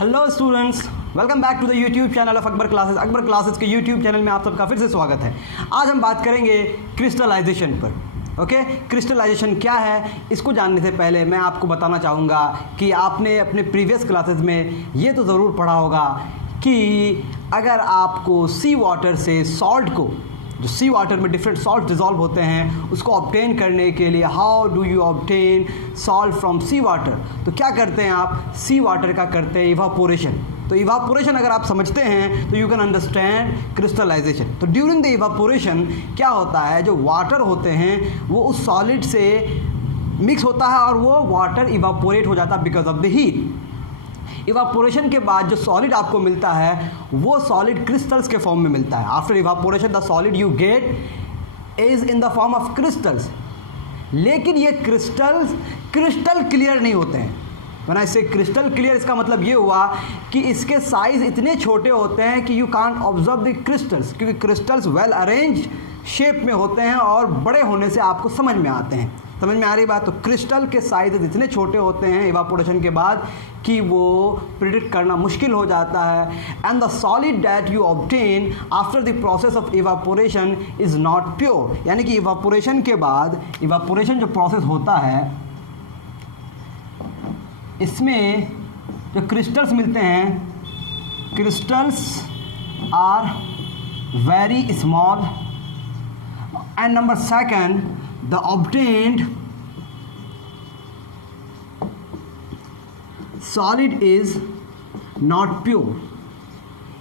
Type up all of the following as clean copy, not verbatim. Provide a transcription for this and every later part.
Hello students, welcome back to the YouTube channel of Akbar classes. Akbar classes के YouTube channel में आप सबका फिर से स्वागत है। आज हम बात करेंगे क्रिस्टलाइजेशन पर। ओके, क्रिस्टलाइजेशन क्या है, इसको जानने से पहले मैं आपको बताना चाहूँगा कि आपने अपने प्रीवियस क्लासेस में ये तो ज़रूर पढ़ा होगा कि अगर आपको सी वाटर से सॉल्ट को, जो सी वाटर में डिफरेंट सॉल्ट डिज़ोल्व होते हैं, उसको ऑब्टेन करने के लिए how do you obtain salt from sea water, तो क्या करते हैं आप, सी वाटर का करते हैं इवापोरेशन। तो इवापोरेशन अगर आप समझते हैं तो यू कैन अंडरस्टैंड क्रिस्टलाइजेशन। तो ड्यूरिंग द इवापोरेशन क्या होता है, जो वाटर होते हैं वो उस सॉलिड से मिक्स होता है और वो वाटर इवापोरेट हो जाता है because of the heat. Evaporation के बाद जो सॉलिड आपको मिलता है वो सॉलिड क्रिस्टल्स के फॉर्म में मिलता है। After evaporation the solid you get is in the form of crystals. लेकिन ये क्रिस्टल्स क्रिस्टल क्लियर नहीं होते हैं। व्हेन आई से क्रिस्टल क्लियर, इसका मतलब ये हुआ कि इसके साइज इतने छोटे होते हैं कि you can't observe the crystals, क्योंकि क्रिस्टल्स वेल अरेंज शेप में होते हैं और बड़े होने से आपको समझ में आते हैं। समझ में आ रही बात? तो क्रिस्टल के साइज इतने छोटे होते हैं इवापोरेशन के बाद कि वो प्रिडिक्ट करना मुश्किल हो जाता है। And the solid that you obtain after the process of evaporation is not pure. यानी कि इवापोरेशन के बाद, इवापोरेशन जो प्रोसेस होता है, इसमें जो क्रिस्टल्स मिलते हैं, crystals are very small. And number second, the obtained solid is not pure।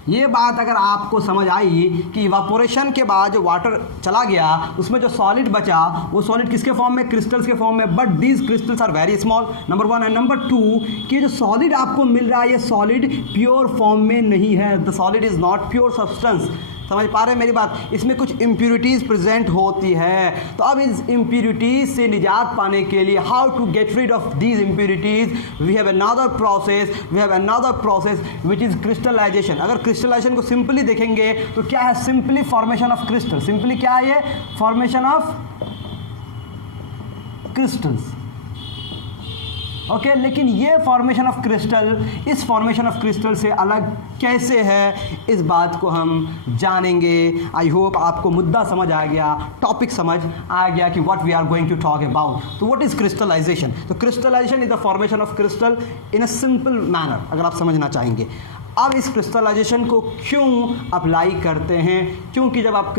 ये बात अगर आपको समझ आई कि इवापोरेशन के बाद जो वाटर चला गया उसमें जो सॉलिड बचा वो सॉलिड किसके फॉर्म में, क्रिस्टल्स के फॉर्म में, but these crystals are very small, number one. And number two कि जो सॉलिड आपको मिल रहा है ये सॉलिड प्योर फॉर्म में नहीं है। The solid is not pure substance. समझ पा रहे हैं मेरी बात? इसमें कुछ इम्प्यूरिटीज़ प्रेजेंट होती है। तो अब इस इम्प्यूरिटीज़ से निजात पाने के लिए, how to get rid of these impurities, we have another process which is crystallisation. अगर क्रिस्टलाइजेशन को सिंपली देखेंगे तो क्या है, simply formation of crystal. Simply क्या है ये, फॉर्मेशन ऑफ क्रिस्टल्स। ओके, लेकिन ये फॉर्मेशन ऑफ क्रिस्टल इस फॉर्मेशन ऑफ क्रिस्टल से अलग कैसे है, इस बात को हम जानेंगे। आई होप आपको मुद्दा समझ आ गया, टॉपिक समझ आ गया कि what we are going to talk about. तो व्हाट इज़ क्रिस्टलाइजेशन? तो crystallisation is the formation of crystal in a simple manner, अगर आप समझना चाहेंगे। अब इस क्रिस्टलाइजेशन को क्यों अप्लाई करते हैं? क्योंकि जब आप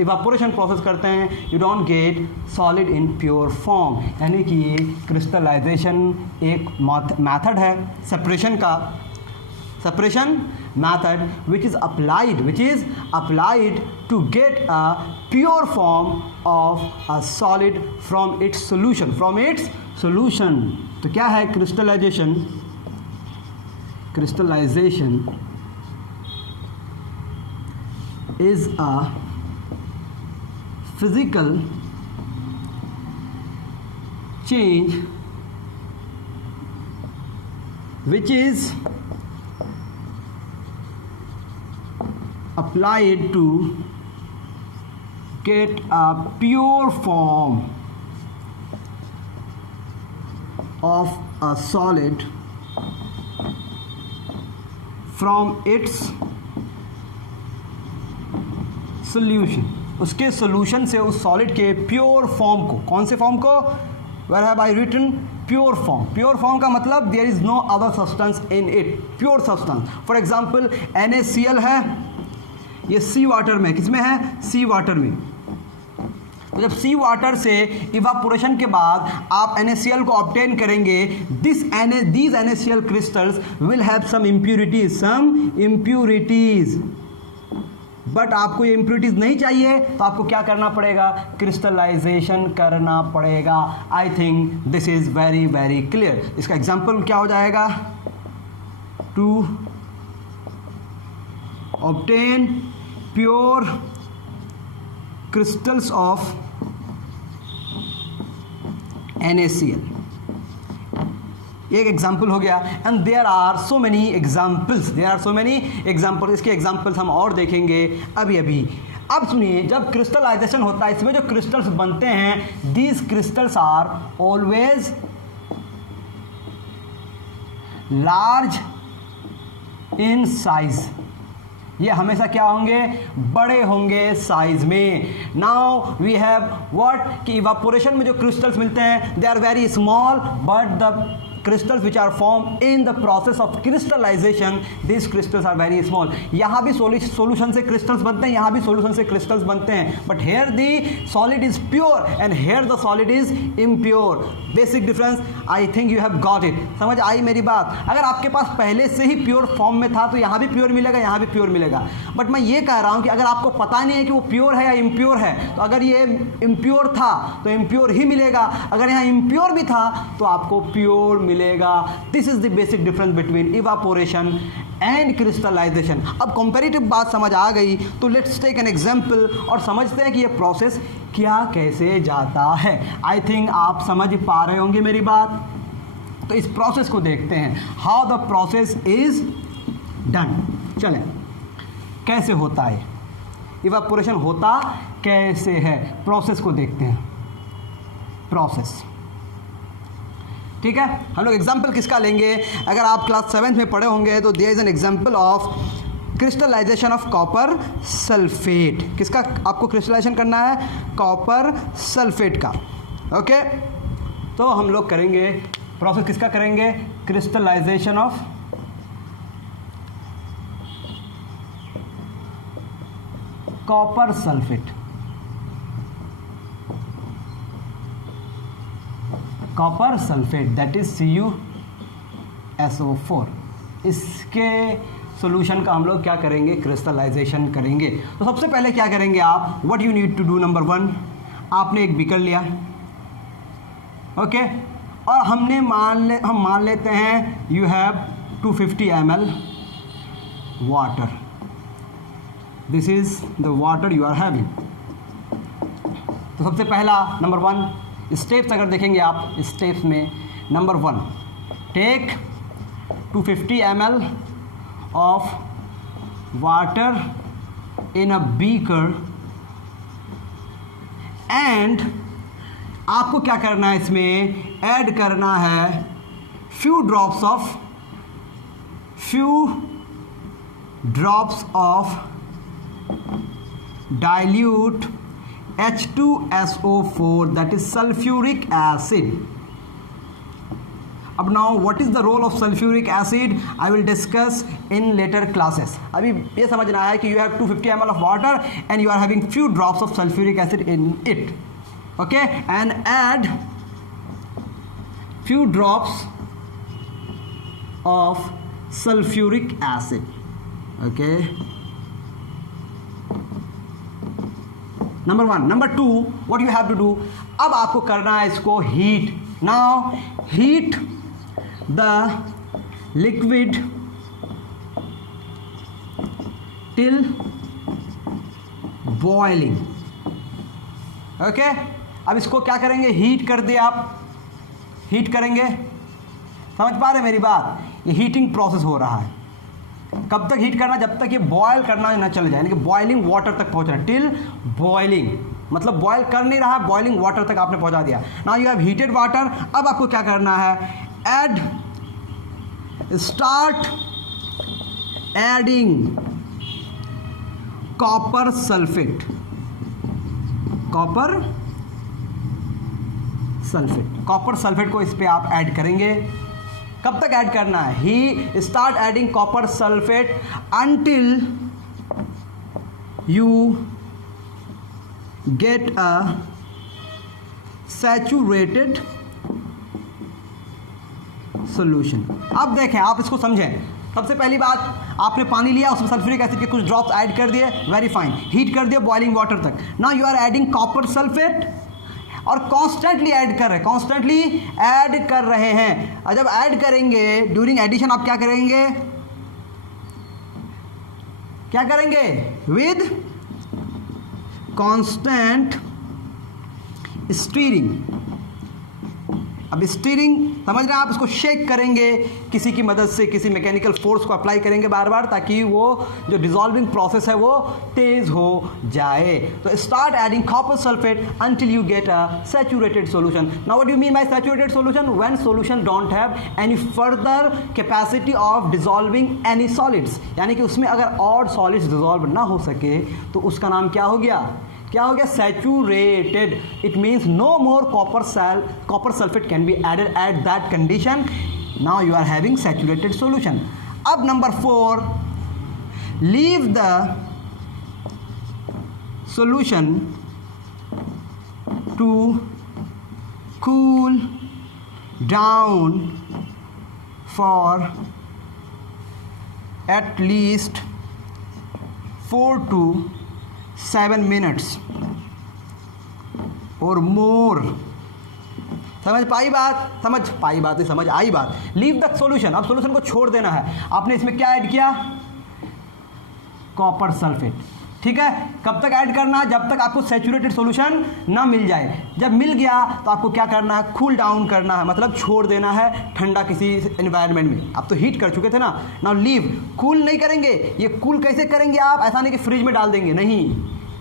इवापोरेशन प्रोसेस करते हैं you don't get solid in pure form. यानी कि ये क्रिस्टलाइजेशन एक मैथड है सेपरेशन का, separation method which is applied to get a pure form of a solid from its solution. तो क्या है crystallisation? Crystallization is a physical change which is applied to get a pure form of a solid from its solution. उसके solution से उस solid के pure form को, कौन से फॉर्म को, where have I written pure form. Pure form का मतलब there is no other substance in it, pure substance. For example NaCl है, ये सी वाटर में, किसमें है, सी वाटर में। तो जब सी वाटर से इवापोरेशन के बाद आप NaCl को ऑब्टेन करेंगे, these NaCl crystals will have some impurities, but आपको ये इम्प्यूरिटीज़ नहीं चाहिए तो आपको क्या करना पड़ेगा, क्रिस्टलाइजेशन करना पड़ेगा। I think this is very very clear. इसका एग्जाम्पल क्या हो जाएगा, to obtain pure crystals of NaCl, एक एग्जाम्पल हो गया। And there are so many examples, इसके एग्जाम्पल्स हम और देखेंगे अभी अभी। अब सुनिए, जब क्रिस्टलाइजेशन होता है इसमें जो क्रिस्टल्स बनते हैं, these crystals are always large in size, ये हमेशा क्या होंगे, बड़े होंगे साइज में। नाउ वी हैव व्हाट कि इवापोरेशन में जो क्रिस्टल्स मिलते हैं they are very small, but the crystals which are formed in the process of crystallization, these crystals are very small. यहाँ भी solution से crystals बनते हैं, यहाँ भी solution से crystals बनते हैं, but here the solid is pure and here the solid is impure. Basic difference, I think you have got it. समझ आई मेरी बात? अगर आपके पास पहले से ही प्योर फॉर्म में था तो यहाँ भी प्योर मिलेगा, यहाँ भी प्योर मिलेगा, बट मैं ये कह रहा हूँ कि अगर आपको पता नहीं है कि वो प्योर है या इम्प्योर है, तो अगर ये इम्प्योर था तो इम्प्योर ही मिलेगा, अगर यहाँ इम्प्योर भी था तो आपको प्योर मिलेगा। This is the basic difference between evaporation and crystallisation. अब कंपैरेटिव बात समझ आ गई तो लेट्स टेक एन एग्जांपल और समझते हैं कि ये प्रोसेस क्या कैसे जाता है। आई थिंक आप समझ पा रहे होंगे मेरी बात। तो इस प्रोसेस को देखते हैं, how the process is done. चलें, कैसे होता है इवापोरेशन, होता कैसे है, प्रोसेस को देखते हैं। प्रोसेस, ठीक है। हम लोग एग्जाम्पल किसका लेंगे, अगर आप क्लास 7th में पढ़े होंगे तो there is an example of crystallisation of copper sulphate. किसका आपको क्रिस्टलाइजेशन करना है, कॉपर सल्फेट का। ओके, तो हम लोग करेंगे प्रोसेस किसका करेंगे, crystallisation of copper sulphate. Copper sulphate that is CuSO4, इसके सॉल्यूशन का हम लोग क्या करेंगे, क्रिस्टलाइजेशन करेंगे। तो सबसे पहले क्या करेंगे आप, what you need to do, number 1 आपने एक बीकर लिया, ओके, और हम मान लेते हैं you have 250 ml water, this is the water you are having. तो सबसे पहला नंबर 1 स्टेप्स अगर देखेंगे आप, स्टेप्स में number 1 take 250 ml of water in a beaker and आपको क्या करना है, इसमें ऐड करना है few drops of dilute H2SO4 that is sulfuric acid. अब now what is the role of sulfuric acid I will discuss in later classes. अभी ये समझना है कि you have 250 ml of water and you are having few drops of sulfuric acid in it, okay, and add few drops of sulfuric acid, okay. Number 1. Number 2 what you have to do, अब आपको करना है इसको heat. Now heat the liquid till boiling, okay. अब इसको क्या करेंगे, heat कर दे, आप हीट करेंगे, समझ पा रहे मेरी बात, ये हीटिंग प्रोसेस हो रहा है। कब तक हीट करना, जब तक ये बॉयल करना ना चल जाए, यानी कि बॉइलिंग वाटर तक पहुंचना, टिल बॉइलिंग, मतलब बॉयल कर नहीं रहा, बॉइलिंग वाटर तक आपने पहुंचा दिया। Now you have heated water, अब आपको क्या करना है, start adding copper sulphate, copper sulphate को इस पे आप ऐड करेंगे। कब तक ऐड करना है, ही start adding copper sulphate until you get a saturated solution. अब देखें, आप इसको समझें। सबसे पहली बात, आपने पानी लिया, उसमें सल्फ्यूरिक एसिड के कुछ ड्रॉप्स ऐड कर दिए, वेरी फाइन, हीट कर दिया बॉइलिंग वाटर तक। Now you are adding copper sulphate और कॉन्स्टेंटली ऐड कर रहे हैं, और जब ऐड करेंगे ड्यूरिंग एडिशन आप क्या करेंगे, विद कांस्टेंट स्टीरिंग, अब स्टीयरिंग समझ रहे हैं आप, इसको शेक करेंगे किसी की मदद से, किसी मैकेनिकल फोर्स को अप्लाई करेंगे बार बार, ताकि वो जो डिजॉल्विंग प्रोसेस है वो तेज हो जाए। तो start adding copper sulphate until you get a saturated solution. Now what do you mean by saturated solution? When solution don't have any further capacity of dissolving any solids, यानी कि उसमें अगर और सॉलिड्स डिजॉल्व ना हो सके तो उसका नाम क्या हो गया? क्या हो गया? Saturated. It means no more copper sulphate can be added at that condition. Now you are having saturated solution. अब number 4, leave the solution to cool down for at least 4 to 7 minutes or more। समझ पाई बात? समझ आई बात। Leave the solution, अब solution को छोड़ देना है। आपने इसमें क्या ऐड किया? Copper sulphate. ठीक है, कब तक ऐड करना है? जब तक आपको सैचुरेटेड सॉल्यूशन ना मिल जाए। जब मिल गया तो आपको क्या करना है? कूल डाउन करना है, मतलब छोड़ देना है ठंडा किसी एनवायरनमेंट में। आप तो हीट कर चुके थे ना। नाउ लीव, कूल नहीं करेंगे। ये कूल कैसे करेंगे आप? ऐसा नहीं कि फ्रिज में डाल देंगे, नहीं,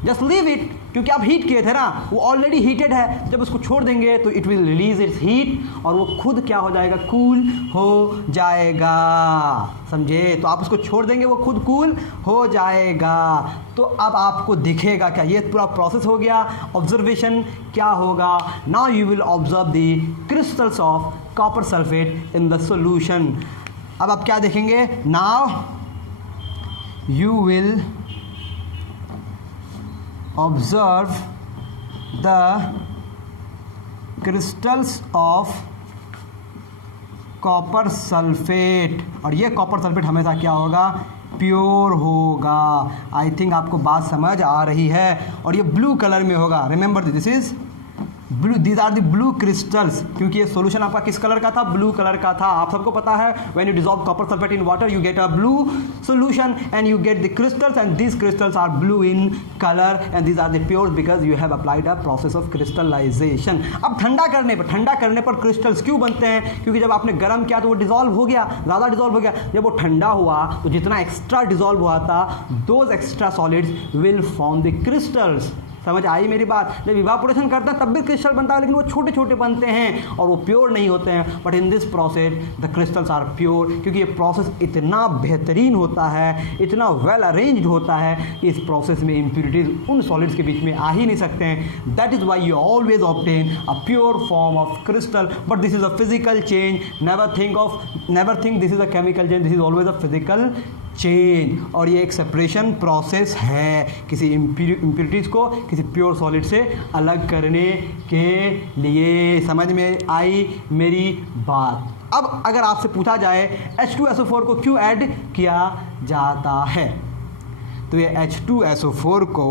जस्ट लीव इट, क्योंकि आप हीट किए थे ना, वो ऑलरेडी हीटेड है। जब उसको छोड़ देंगे तो it will release it's heat और वो खुद क्या हो जाएगा? कूल हो जाएगा। समझे? तो आप उसको छोड़ देंगे, वो खुद कूल हो जाएगा। तो अब आपको दिखेगा क्या? ये पूरा प्रोसेस हो गया। ऑब्जर्वेशन क्या होगा? Now you will observe the crystals of copper sulphate in the solution. अब आप क्या देखेंगे? Now you will observe the crystals of copper sulfate, और ये कॉपर सल्फेट हमेशा क्या होगा? प्योर होगा। आई थिंक आपको बात समझ आ रही है। और ये ब्लू कलर में होगा। Remember this is blue, these are the blue crystals, क्योंकि ये सॉल्यूशन आपका किस कलर का था? ब्लू कलर का था। आप सबको पता है when you dissolve copper sulphate in water you get a blue solution and you get the crystals and these crystals are blue in colour and these are the pure because you have applied a process of crystallisation. अब ठंडा करने पर crystals क्यों बनते हैं? क्योंकि जब आपने गर्म किया तो वो डिसॉल्व हो गया, ज़्यादा डिसॉल्व हो गया। जब वो ठंडा हुआ तो जितना एक्स्ट्रा डिसॉल्व हुआ था, those extra solids will form the crystals. समझ आई मेरी बात? जब इवापोरेशन करता है तब भी क्रिस्टल बनता है, लेकिन वो छोटे छोटे बनते हैं और वो प्योर नहीं होते हैं। But in this process the crystals are pure, क्योंकि ये प्रोसेस इतना बेहतरीन होता है, इतना वेल अरेंज्ड होता है कि इस प्रोसेस में इम्प्यूरिटीज उन सॉलिड्स के बीच में आ ही नहीं सकते हैं। That is why you always obtain a pure form of crystal. But this is a physical change, never think this is a chemical change, this is always a physical change. और ये एक separation process है किसी impurities को किसी pure solid से अलग करने के लिए। समझ में आई मेरी बात? अब अगर आपसे पूछा जाए H2SO4 को क्यों ऐड किया जाता है, तो ये H2SO4 को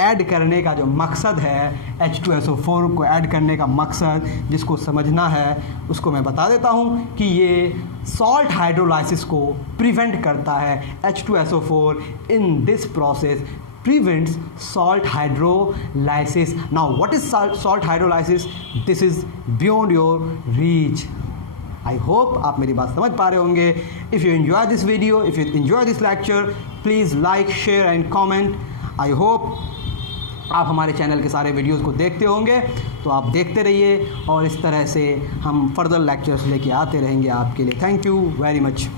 ऐड करने का जो मकसद है, H2SO4 को ऐड करने का मकसद जिसको समझना है उसको मैं बता देता हूँ कि ये सॉल्ट हाइड्रोलाइसिस को प्रिवेंट करता है। H2SO4 in this process prevents salt hydrolysis. Now what is salt hydrolysis? This is beyond your reach. I hope आप मेरी बात समझ पा रहे होंगे। If you enjoy this video, if you enjoy this lecture, please like, share and comment. I hope आप हमारे channel के सारे वीडियोस को देखते होंगे, तो आप देखते रहिए और इस तरह से हम फर्दर लेक्चर्स लेके आते रहेंगे आपके लिए। Thank you very much.